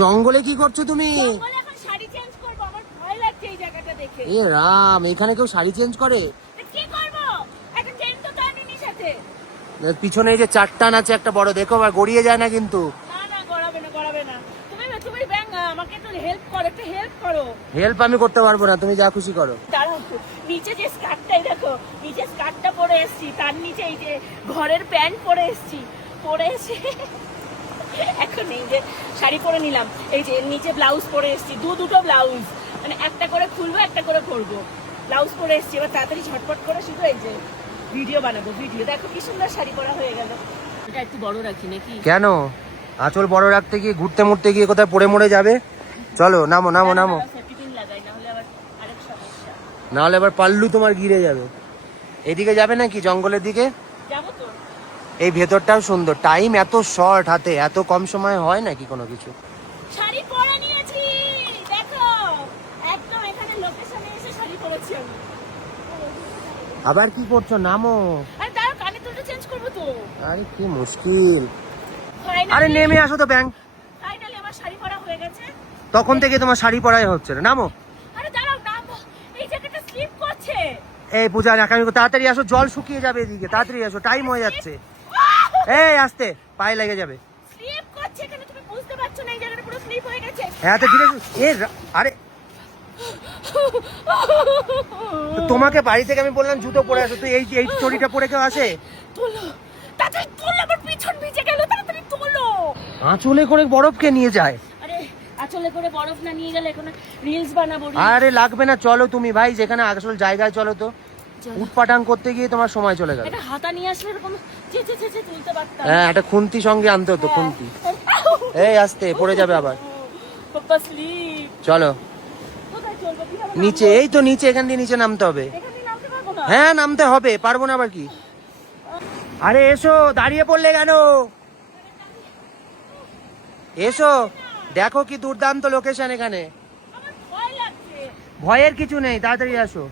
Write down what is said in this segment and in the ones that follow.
জঙ্গলে কি করছো তুমি? জঙ্গলে এখন শাড়ি চেঞ্জ করব, আমার ভয় লাগছে এই জায়গাটা দেখে। এ রাম, এখানে কেউ শাড়ি চেঞ্জ করে? কি করব, একটা চেঞ্জ তো টানিনি সাথে। পিছনে এই যে চারটান আছে একটা বড়, দেখো আর গড়িয়ে যায় না কিন্তু। না না, গড়াবে না গড়াবে না। তুমি ব্যাং আমাকে একটু হেল্প করো, একটু হেল্প করো। হেল্প আমি করতে পারবো না, তুমি যা খুশি করো। দাঁড়াও, নিচে যে স্কার্টটাই দেখো, নিচে স্কার্টটা পরে এসেছি, তার নিচে এই যে ঘরের প্যান্ট পরে এসেছি, পরে এসে এখন এই যে শাড়ি পরে নিলাম, এই যে নিচে ব্লাউজ পরে এসেছি, দুটো ব্লাউজ, মানে একটা করে খুলবো একটা করে পরবো। ব্লাউজ পরে এসেছি, এবার তাড়াতাড়ি ঝটপট করে শুধু এই যে ভিডিও বানাবো। ভিডিও দেখো কি সুন্দর শাড়ি পরা হয়ে গেল। এটা একটু বড় রাখি নাকি? কেন? আঁচল বড় রাখতে গিয়ে ঘুরতে মুড়তে গিয়ে কোথায় পড়ে মরে যাবে। চলো নামো নামো নামো, লাগাই, না হলে আবার আরেক সমস্যা। নাহলে আবার পাল্লু তোমার গিরে যাবে। এদিকে যাবে নাকি জঙ্গলের দিকে? যাবো তো। এই ভেতরটাও সুন্দর, টাইম এত শর্ট, হাতে এত কম সময় হয় নাকি কোনো কিছু। শাড়ি পরে নিয়েছি দেখো, একদম এখানে লোকেশনে এসে শাড়ি পরেছি আমি। আবার কি করছো? নামো। আরে দাঁড়াও, কানে দুটো চেঞ্জ করবো তো। আরে কি মুশকিল। Finally- আরে নেমে আসো তো ব্যাং। ফাইনালি আমার শাড়ি পরা হয়ে গেছে। তখন থেকে তোমার শাড়ি পরাই হচ্ছে না, নামো। আরে দাঁড়াও, নামো, এই জায়গাটা স্লিপ করছে। এই পূজা রাখামি, তাড়াতাড়ি আসো, জল শুকিয়ে যাবে এদিকে, তাড়াতাড়ি আসো, টাইম হয়ে যাচ্ছে। এই আস্তে, পায়ে লেগে যাবে। স্লিপ করছে এখানে, তুমি বুঝতে পারছো না, এই জায়গাটা পুরো স্লিপ হয়ে গেছে। হ্যাঁ তো ধীরে আরে তো তোমাকে বাড়ি থেকে আমি বললাম জুতো পরে আসো, তো এই চড়িটা পরে কেউ আসে? তোলো তাড়াতাড়ি, তোলো, আমার পিছন ভিজে গেল, তাড়াতাড়ি তোলো। আঁচলে করে বরফকে নিয়ে যায়। আরে আঁচলে করে বরফ না নিয়ে গেলে এখন রিলস বানাবো। আরে লাগবে না, চলো তুমি ভাই যেখানে আসল জায়গায় চলো তো। উটপাটাং করতে গিয়ে তোমার সময় চলে গেল। এটা হাতা নিয়ে আসলে এরকম চেঁচে তুলতে পারতাম। হ্যাঁ, একটা খুন্তি সঙ্গে আনতে হতো, খুন্তি। এই আস্তে, পড়ে যাবে আবার। বাবা স্লিপ। চলো কোথায় চলবো, কিভাবে নিচে, এই তো নিচে, এখান দিয়ে নিচে নামতে হবে। এখানে নামতে পারবো না? হ্যাঁ নামতে হবে, পারবো না আবার কি। আরে এসো, দাঁড়িয়ে পড়লে কেন? এসো, দেখো কি দুর্দান্ত লোকেশন এখানে। আমার ভয় লাগছে। ভয়ের কিছু নেই, তাড়াতাড়ি আসো।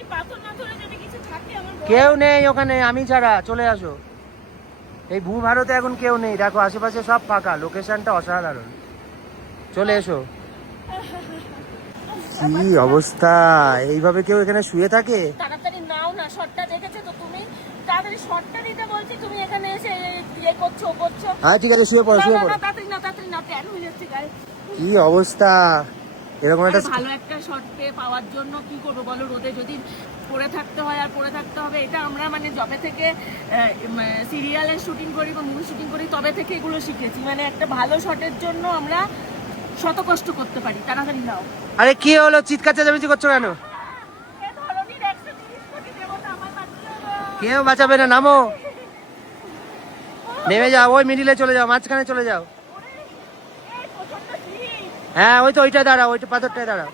এই পাথর না ধরে যদি কিছু থাকে আমার ভয়। কেউ নেই ওখানে, আমি ছাড়া, চলে আসো। এই ভূভারতে এখন কেউ নেই, দেখো আশেপাশে সব ফাঁকা, লোকেশনটা অসাধারণ। চলে এসো। কি অবস্থা, এইভাবে কেউ এখানে শুয়ে থাকে? তাড়াতাড়ি নাও না, শটটা দেখেছো তো তুমি? তাড়াতাড়ি শটটা দিতে বলছি, তুমি এখানে এসে ইয়ে করছো। হ্যাঁ ঠিক আছে, শুয়ে পড়ো, না, শুয়ে না, পড়ো। না, তাড়াতাড়ি না, ট্যান হয়ে যাচ্ছে গায়ে। কি অবস্থা, এরকম একটা ভালো একটা শট পাওয়ার জন্য কি করবো বলো, রোদে যদি পড়ে থাকতে হয় আর পড়ে থাকতে হবে। এটা আমরা মানে যবে থেকে সিরিয়ালের শুটিং করি বা মুভি শুটিং করি তবে থেকে এগুলো শিখেছি, মানে একটা ভালো শটের জন্য আমরা শত কষ্ট করতে পারি। তাড়াতাড়ি নাও। আরে কি হলো, চিৎকার চেঁচামেচি করছো কেন? এ ধরনের 130 কোটি দেবতা আমায় বাঁচিয়ে দাও। কেউ বাঁচাবে না, নামো। নেমে যাও, ওই মিডিলে চলে যাও, মাঝখানে চলে যাও। এই প্রচন্ড শীত। হ্যাঁ ওই তো, ওইটা দাঁড়াও, ওইটা পাথরটায় দাঁড়াও।